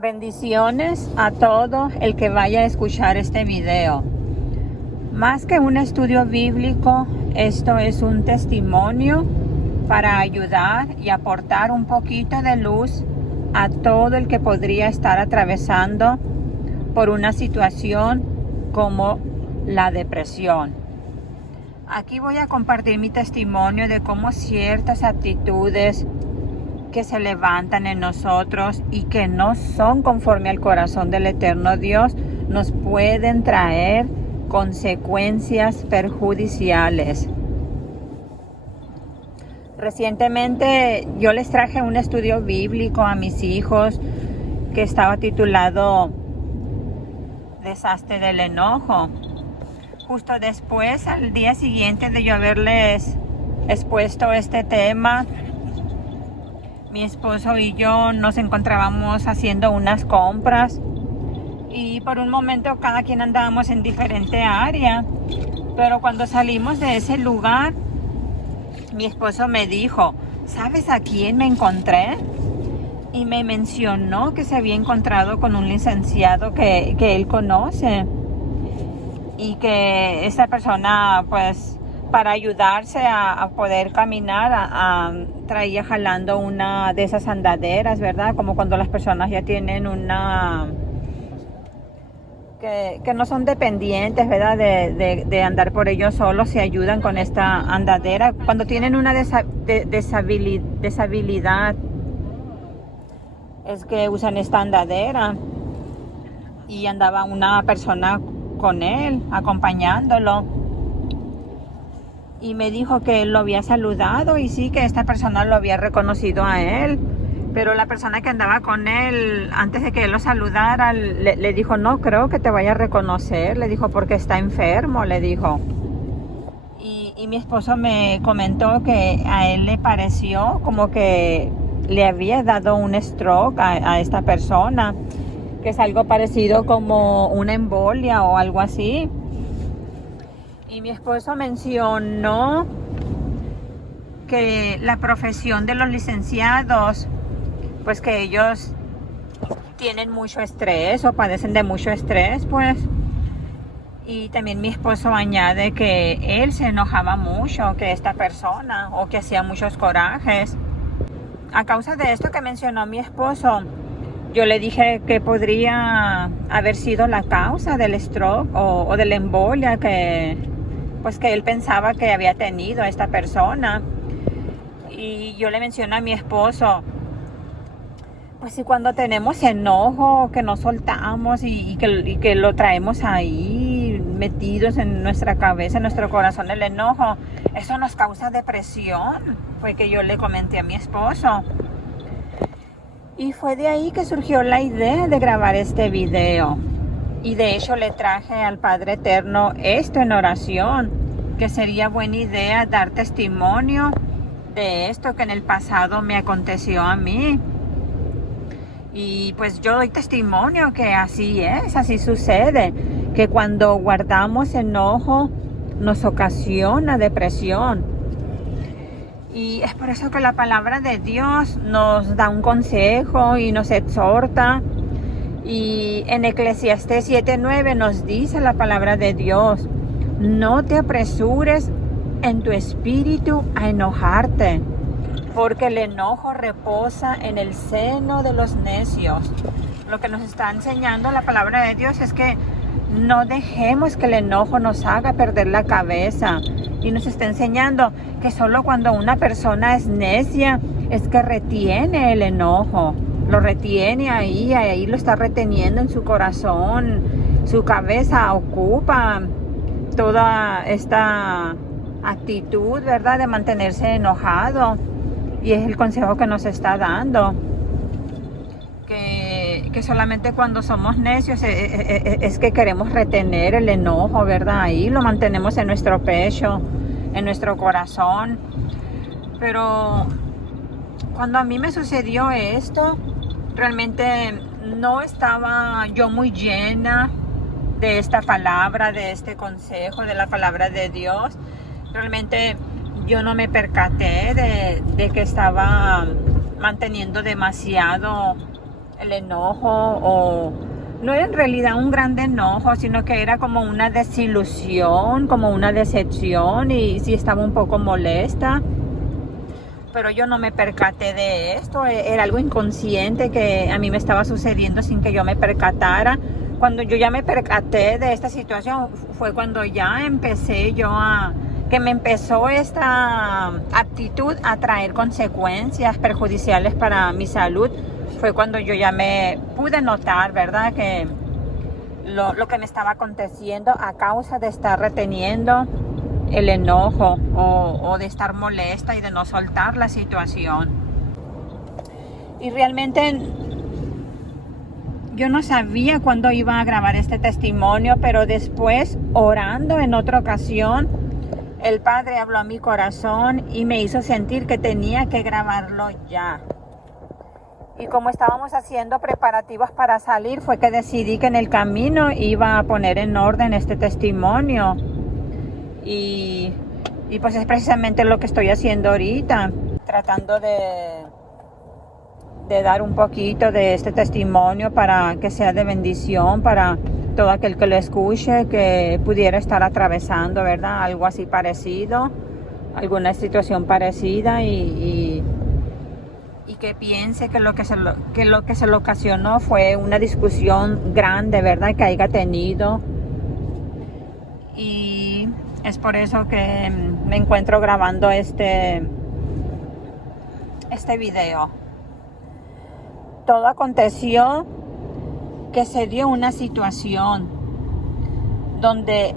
Bendiciones a todo el que vaya a escuchar este video. Más que un estudio bíblico, esto es un testimonio para ayudar y aportar un poquito de luz a todo el que podría estar atravesando por una situación como la depresión. Aquí voy a compartir mi testimonio de cómo ciertas actitudes que se levantan en nosotros y que no son conforme al corazón del eterno Dios nos pueden traer consecuencias perjudiciales. Recientemente yo les traje un estudio bíblico a mis hijos que estaba titulado Desastre del enojo. Justo después, al día siguiente de yo haberles expuesto este tema, mi esposo y yo nos encontrábamos haciendo unas compras y por un momento cada quien andábamos en diferente área, pero cuando salimos de ese lugar, mi esposo me dijo, ¿sabes a quién me encontré? Y me mencionó que se había encontrado con un licenciado que él conoce y que esa persona, pues, para ayudarse a poder caminar, traía jalando una de esas andaderas, ¿verdad? Como cuando las personas ya tienen una... Que no son dependientes, ¿verdad? De andar por ellos solos, se ayudan con esta andadera. Cuando tienen una deshabilidad, es que usan esta andadera. Y andaba una persona con él, acompañándolo. Y me dijo que él lo había saludado y sí, que esta persona lo había reconocido a él. Pero la persona que andaba con él, antes de que él lo saludara, le dijo, no creo que te vaya a reconocer. Le dijo, porque está enfermo, le dijo. Y mi esposo me comentó que a él le pareció como que le había dado un stroke a esta persona, que es algo parecido como una embolia o algo así. Y mi esposo mencionó que la profesión de los licenciados, pues que ellos tienen mucho estrés o padecen de mucho estrés, pues. Y también mi esposo añade que él se enojaba mucho, que esta persona, o que hacía muchos corajes. A causa de esto que mencionó mi esposo, yo le dije que podría haber sido la causa del stroke o de la embolia que él pensaba que había tenido esta persona. Y yo le menciono a mi esposo, pues si cuando tenemos enojo, que no soltamos y que lo traemos ahí metidos en nuestra cabeza, en nuestro corazón, el enojo, eso nos causa depresión, fue que yo le comenté a mi esposo. Y fue de ahí que surgió la idea de grabar este video. Y de hecho le traje al Padre Eterno esto en oración, que sería buena idea dar testimonio de esto que en el pasado me aconteció a mí. Y pues yo doy testimonio que así es, así sucede, que cuando guardamos enojo nos ocasiona depresión. Y es por eso que la palabra de Dios nos da un consejo y nos exhorta. Y en Eclesiastés 7:9 nos dice la palabra de Dios, no te apresures en tu espíritu a enojarte, porque el enojo reposa en el seno de los necios. Lo que nos está enseñando la palabra de Dios es que no dejemos que el enojo nos haga perder la cabeza. Y nos está enseñando que solo cuando una persona es necia es que retiene el enojo. Lo retiene ahí lo está reteniendo en su corazón. Su cabeza ocupa toda esta actitud, ¿verdad?, de mantenerse enojado. Y es el consejo que nos está dando. Que solamente cuando somos necios es que queremos retener el enojo, ¿verdad? Ahí lo mantenemos en nuestro pecho, en nuestro corazón. Pero cuando a mí me sucedió esto, realmente no estaba yo muy llena de esta palabra, de este consejo, de la palabra de Dios. Realmente yo no me percaté de que estaba manteniendo demasiado el enojo, o no era en realidad un gran enojo, sino que era como una desilusión, como una decepción, y sí estaba un poco molesta. Pero yo no me percaté de esto, era algo inconsciente que a mí me estaba sucediendo sin que yo me percatara. Cuando yo ya me percaté de esta situación fue cuando ya empecé que me empezó esta actitud a traer consecuencias perjudiciales para mi salud. Fue cuando yo ya me pude notar, ¿verdad?, que lo que me estaba aconteciendo a causa de estar reteniendo el enojo o de estar molesta y de no soltar la situación. Y realmente yo no sabía cuándo iba a grabar este testimonio, pero después, orando en otra ocasión, el Padre habló a mi corazón y me hizo sentir que tenía que grabarlo ya. Y como estábamos haciendo preparativos para salir, fue que decidí que en el camino iba a poner en orden este testimonio. Y pues es precisamente lo que estoy haciendo ahorita, tratando de dar un poquito de este testimonio para que sea de bendición para todo aquel que lo escuche, que pudiera estar atravesando, ¿verdad?, algo así parecido, alguna situación parecida, y que piense que lo que se lo ocasionó fue una discusión grande, ¿verdad?, que haya tenido. Y es por eso que me encuentro grabando este video. Todo aconteció que se dio una situación donde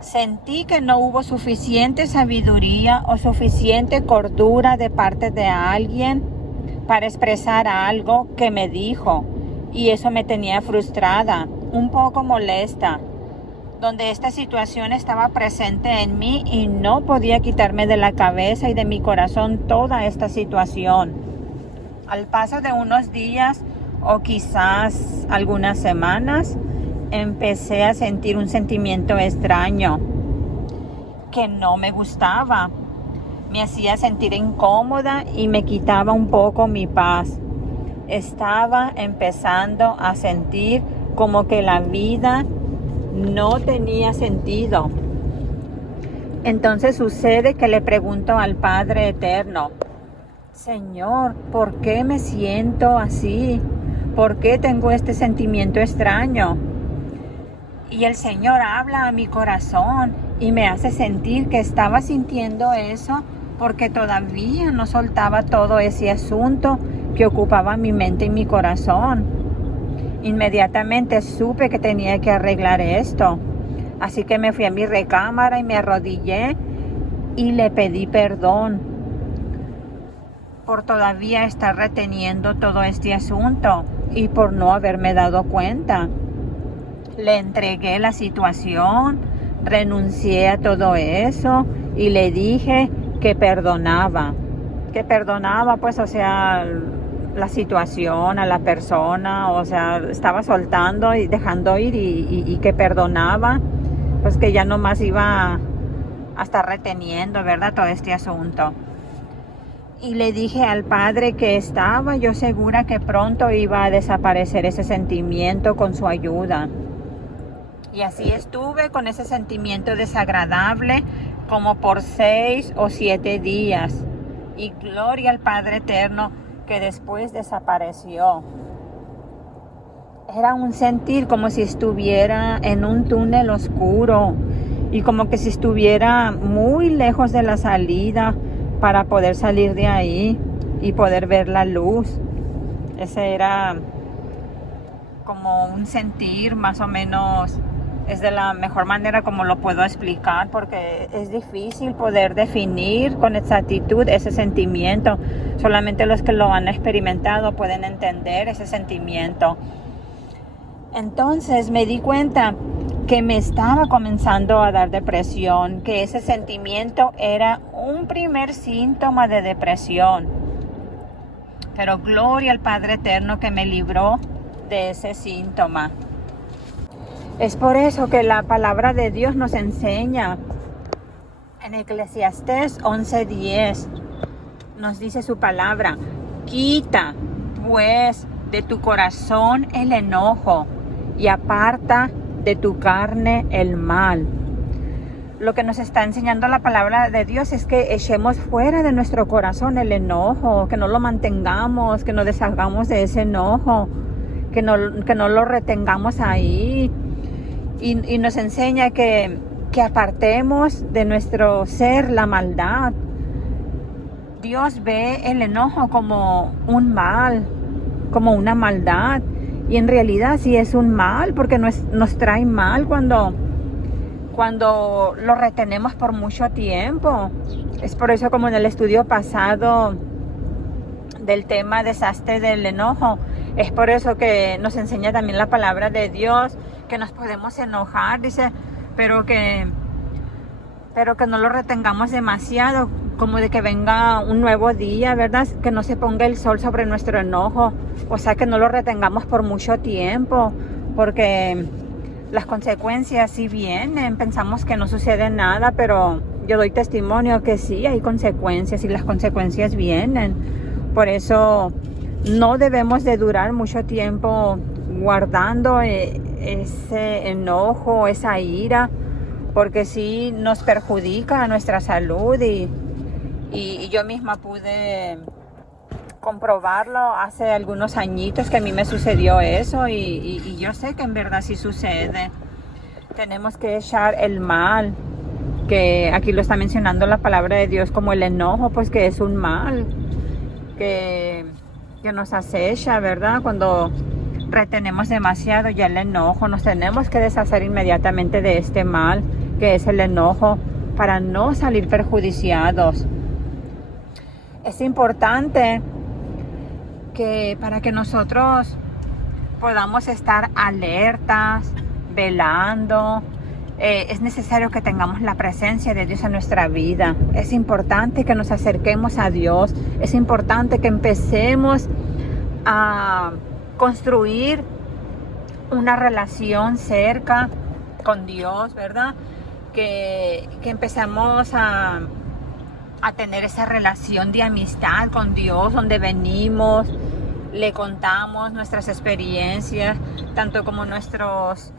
sentí que no hubo suficiente sabiduría o suficiente cordura de parte de alguien para expresar algo que me dijo, y eso me tenía frustrada, un poco molesta, donde esta situación estaba presente en mí y no podía quitarme de la cabeza y de mi corazón toda esta situación. Al paso de unos días o quizás algunas semanas, empecé a sentir un sentimiento extraño que no me gustaba. Me hacía sentir incómoda y me quitaba un poco mi paz. Estaba empezando a sentir como que la vida no tenía sentido. Entonces sucede que le pregunto al Padre Eterno: Señor, ¿por qué me siento así? ¿Por qué tengo este sentimiento extraño? Y el Señor habla a mi corazón y me hace sentir que estaba sintiendo eso porque todavía no soltaba todo ese asunto que ocupaba mi mente y mi corazón. Inmediatamente supe que tenía que arreglar esto. Así que me fui a mi recámara y me arrodillé y le pedí perdón por todavía estar reteniendo todo este asunto y por no haberme dado cuenta. Le entregué la situación, renuncié a todo eso y le dije que perdonaba, pues, o sea, la situación, a la persona, o sea, estaba soltando y dejando ir, y que perdonaba, pues que ya no más iba a estar reteniendo, ¿verdad?, todo este asunto. Y le dije al Padre que estaba yo segura que pronto iba a desaparecer ese sentimiento con su ayuda. Y así estuve con ese sentimiento desagradable como por 6 o 7 días. Y gloria al Padre Eterno que después desapareció. Era un sentir como si estuviera en un túnel oscuro y como que si estuviera muy lejos de la salida para poder salir de ahí y poder ver la luz. Ese era como un sentir más o menos. Es de la mejor manera como lo puedo explicar, porque es difícil poder definir con exactitud ese sentimiento. Solamente los que lo han experimentado pueden entender ese sentimiento. Entonces me di cuenta que me estaba comenzando a dar depresión, que ese sentimiento era un primer síntoma de depresión. Pero gloria al Padre Eterno que me libró de ese síntoma. Es por eso que la palabra de Dios nos enseña en Eclesiastés 11:10. Nos dice su palabra: quita pues de tu corazón el enojo y aparta de tu carne el mal. Lo que nos está enseñando la palabra de Dios es que echemos fuera de nuestro corazón el enojo, que no lo mantengamos, que nos deshagamos de ese enojo, que no lo retengamos ahí. Y nos enseña que apartemos de nuestro ser la maldad. Dios ve el enojo como un mal, como una maldad. Y en realidad sí es un mal, porque nos trae mal cuando lo retenemos por mucho tiempo. Es por eso, como en el estudio pasado del tema desastre del enojo, es por eso que nos enseña también la palabra de Dios, que nos podemos enojar, dice, pero que no lo retengamos demasiado, como de que venga un nuevo día, ¿verdad? Que no se ponga el sol sobre nuestro enojo, o sea, que no lo retengamos por mucho tiempo, porque las consecuencias sí vienen. Pensamos que no sucede nada, pero yo doy testimonio que sí hay consecuencias y las consecuencias vienen. Por eso no debemos de durar mucho tiempo guardando ese enojo, esa ira, porque sí nos perjudica a nuestra salud y yo misma pude comprobarlo hace algunos añitos que a mí me sucedió eso y yo sé que en verdad sí sucede. Tenemos que echar el mal, que aquí lo está mencionando la palabra de Dios como el enojo, pues que es un mal que nos acecha, ¿verdad? Cuando retenemos demasiado ya el enojo, nos tenemos que deshacer inmediatamente de este mal que es el enojo para no salir perjudiciados. Es importante que para que nosotros podamos estar alertas, velando, es necesario que tengamos la presencia de Dios en nuestra vida. Es importante que nos acerquemos a Dios. Es importante que empecemos a construir una relación cerca con Dios, ¿verdad? Que empecemos a tener esa relación de amistad con Dios, donde venimos, le contamos nuestras experiencias, tanto como nuestros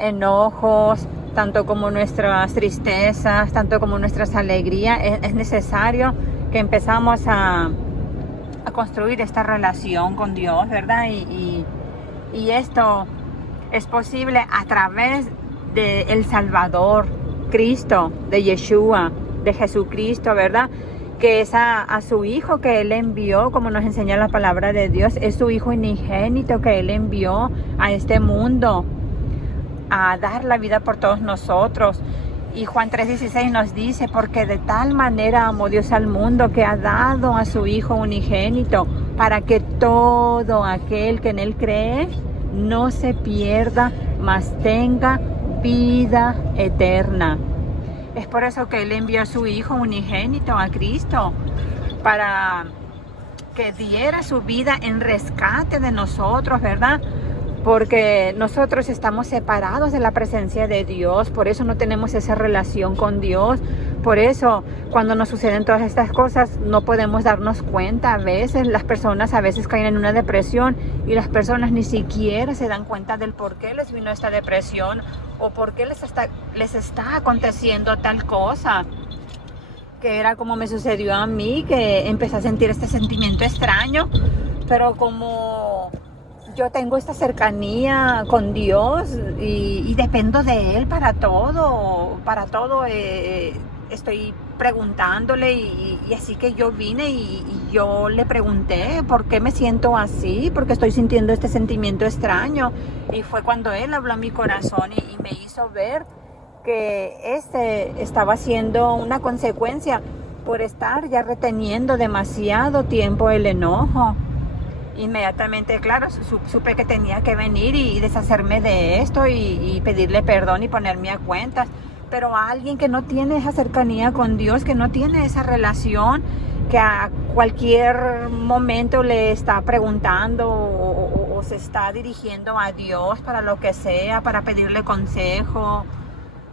enojos, tanto como nuestras tristezas, tanto como nuestras alegrías. Es necesario que empezamos a construir esta relación con Dios, ¿verdad? Y esto es posible a través de el Salvador, Cristo, de Yeshua, de Jesucristo, ¿verdad? Que es a su Hijo que Él envió, como nos enseña la palabra de Dios, es su Hijo unigénito que Él envió a este mundo a dar la vida por todos nosotros. Y Juan 3:16 nos dice, porque de tal manera amó Dios al mundo que ha dado a su Hijo unigénito, para que todo aquel que en Él cree no se pierda, mas tenga vida eterna. Es por eso que Él envió a su Hijo unigénito, a Cristo, para que diera su vida en rescate de nosotros, ¿verdad? Porque nosotros estamos separados de la presencia de Dios, por eso no tenemos esa relación con Dios. Por eso, cuando nos suceden todas estas cosas, no podemos darnos cuenta. A veces las personas caen en una depresión y las personas ni siquiera se dan cuenta del por qué les vino esta depresión o por qué les está aconteciendo tal cosa. Que era como me sucedió a mí, que empecé a sentir este sentimiento extraño, pero como yo tengo esta cercanía con Dios y dependo de Él para todo, estoy preguntándole y así que yo vine y yo le pregunté por qué me siento así, porque estoy sintiendo este sentimiento extraño, y fue cuando Él habló a mi corazón y me hizo ver que estaba siendo una consecuencia por estar ya reteniendo demasiado tiempo el enojo. Inmediatamente, claro, supe que tenía que venir y deshacerme de esto y pedirle perdón y ponerme a cuentas. Pero a alguien que no tiene esa cercanía con Dios, que no tiene esa relación, que a cualquier momento le está preguntando o se está dirigiendo a Dios para lo que sea, para pedirle consejo,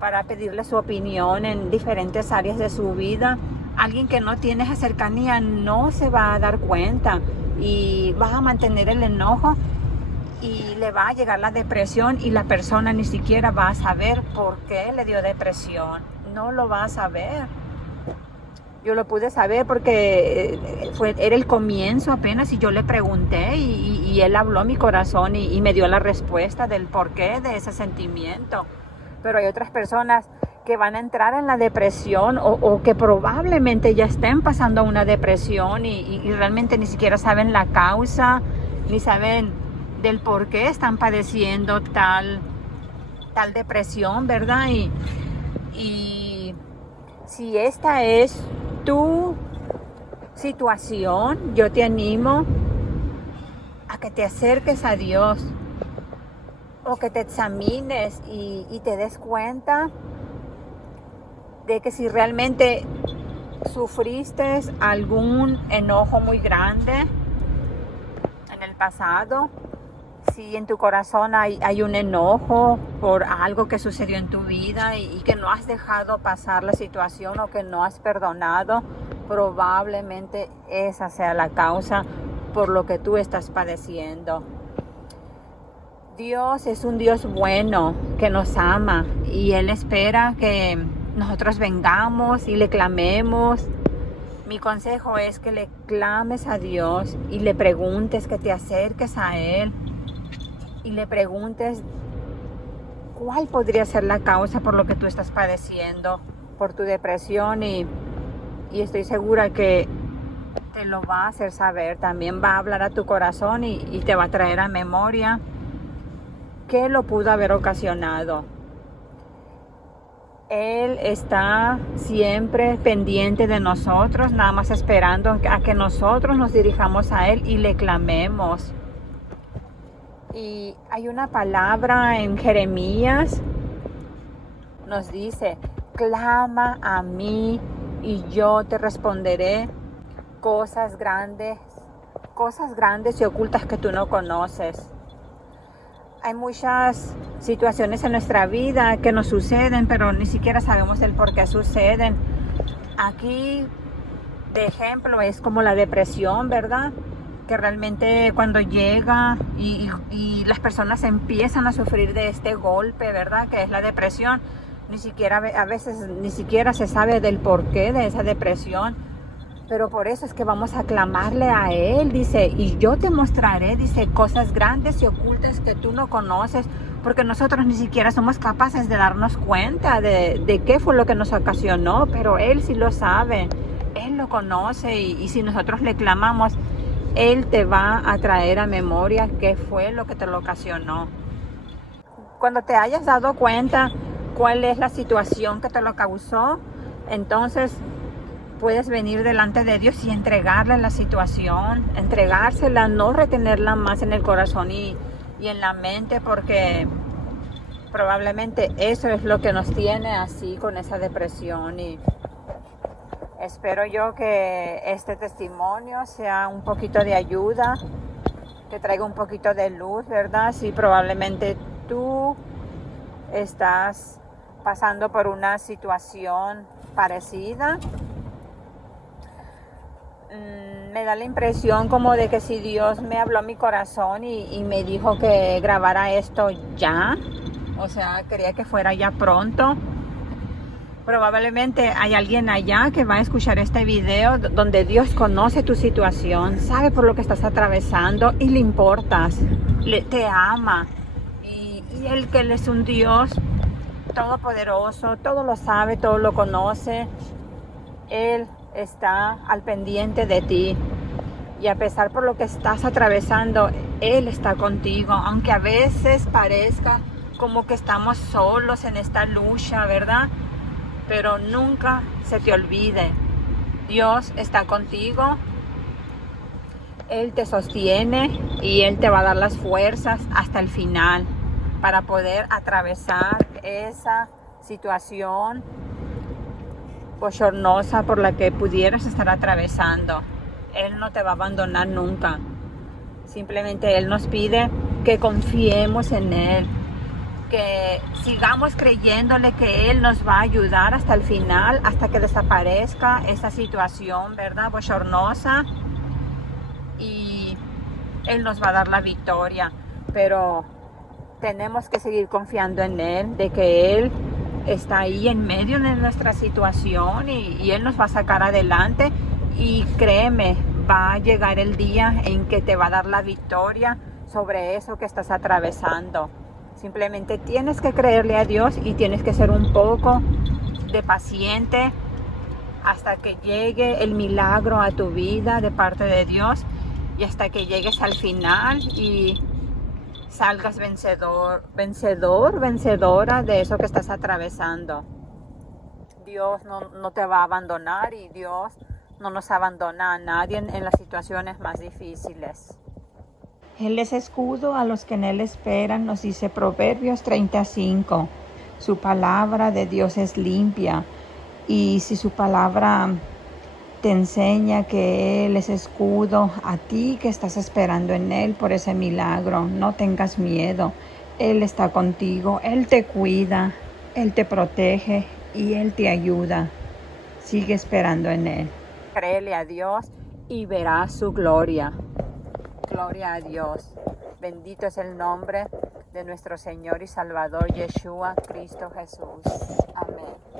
para pedirle su opinión en diferentes áreas de su vida. Alguien que no tiene esa cercanía no se va a dar cuenta y vas a mantener el enojo y le va a llegar la depresión y la persona ni siquiera va a saber por qué le dio depresión. No lo va a saber. Yo lo pude saber porque era el comienzo apenas y yo le pregunté y él habló a mi corazón y me dio la respuesta del porqué de ese sentimiento. Pero hay otras personas que van a entrar en la depresión o que probablemente ya estén pasando una depresión y realmente ni siquiera saben la causa, ni saben del por qué están padeciendo tal depresión, ¿verdad? Y si esta es tu situación, yo te animo a que te acerques a Dios o que te examines y te des cuenta de que si realmente sufriste algún enojo muy grande en el pasado, si en tu corazón hay un enojo por algo que sucedió en tu vida y que no has dejado pasar la situación o que no has perdonado, probablemente esa sea la causa por lo que tú estás padeciendo. Dios es un Dios bueno que nos ama y Él espera que nosotros vengamos y le clamemos. Mi consejo es que le clames a Dios y le preguntes, que te acerques a Él y le preguntes cuál podría ser la causa por lo que tú estás padeciendo, por tu depresión y estoy segura que te lo va a hacer saber. También va a hablar a tu corazón y te va a traer a memoria qué lo pudo haber ocasionado. Él está siempre pendiente de nosotros, nada más esperando a que nosotros nos dirijamos a Él y le clamemos. Y hay una palabra en Jeremías, nos dice, clama a mí y yo te responderé cosas grandes y ocultas que tú no conoces. Hay muchas situaciones en nuestra vida que nos suceden, pero ni siquiera sabemos el por qué suceden. Aquí, de ejemplo, es como la depresión, ¿verdad? Que realmente cuando llega y las personas empiezan a sufrir de este golpe, ¿verdad? Que es la depresión. A veces ni siquiera se sabe del porqué de esa depresión. Pero por eso es que vamos a clamarle a Él, dice, y yo te mostraré, dice, cosas grandes y ocultas que tú no conoces, porque nosotros ni siquiera somos capaces de darnos cuenta de qué fue lo que nos ocasionó, pero Él sí lo sabe, Él lo conoce y si nosotros le clamamos, Él te va a traer a memoria qué fue lo que te lo ocasionó. Cuando te hayas dado cuenta cuál es la situación que te lo causó, entonces puedes venir delante de Dios y entregarle la situación, entregársela, no retenerla más en el corazón y en la mente, porque probablemente eso es lo que nos tiene así con esa depresión. Y espero yo que este testimonio sea un poquito de ayuda, que traiga un poquito de luz, ¿verdad? Si probablemente tú estás pasando por una situación parecida, me da la impresión como de que si Dios me habló a mi corazón y me dijo que grabara esto ya, o sea, quería que fuera ya pronto. Probablemente hay alguien allá que va a escuchar este video donde Dios conoce tu situación, sabe por lo que estás atravesando y le importas, te ama. Y Él, que Él es un Dios todopoderoso, todo lo sabe, todo lo conoce. Él está al pendiente de ti y a pesar por lo que estás atravesando, Él está contigo, aunque a veces parezca como que estamos solos en esta lucha, ¿verdad? Pero nunca se te olvide, Dios está contigo, Él te sostiene y Él te va a dar las fuerzas hasta el final para poder atravesar esa situación bochornosa por la que pudieras estar atravesando. Él no te va a abandonar nunca. Simplemente Él nos pide que confiemos en Él, que sigamos creyéndole que Él nos va a ayudar hasta el final, hasta que desaparezca esa situación, ¿verdad? Bochornosa. Y Él nos va a dar la victoria, pero tenemos que seguir confiando en Él, de que Él está ahí en medio de nuestra situación y Él nos va a sacar adelante. Y créeme, va a llegar el día en que te va a dar la victoria sobre eso que estás atravesando. Simplemente tienes que creerle a Dios y tienes que ser un poco de paciente hasta que llegue el milagro a tu vida de parte de Dios y hasta que llegues al final y salgas vencedora de eso que estás atravesando. Dios no te va a abandonar y Dios no nos abandona a nadie en las situaciones más difíciles. Él es escudo a los que en Él esperan, nos dice Proverbios 35. Su palabra de Dios es limpia y si su palabra te enseña que Él es escudo a ti que estás esperando en Él por ese milagro, no tengas miedo. Él está contigo, Él te cuida, Él te protege y Él te ayuda. Sigue esperando en Él. Créele a Dios y verás su gloria. Gloria a Dios. Bendito es el nombre de nuestro Señor y Salvador Yeshua Cristo Jesús. Amén.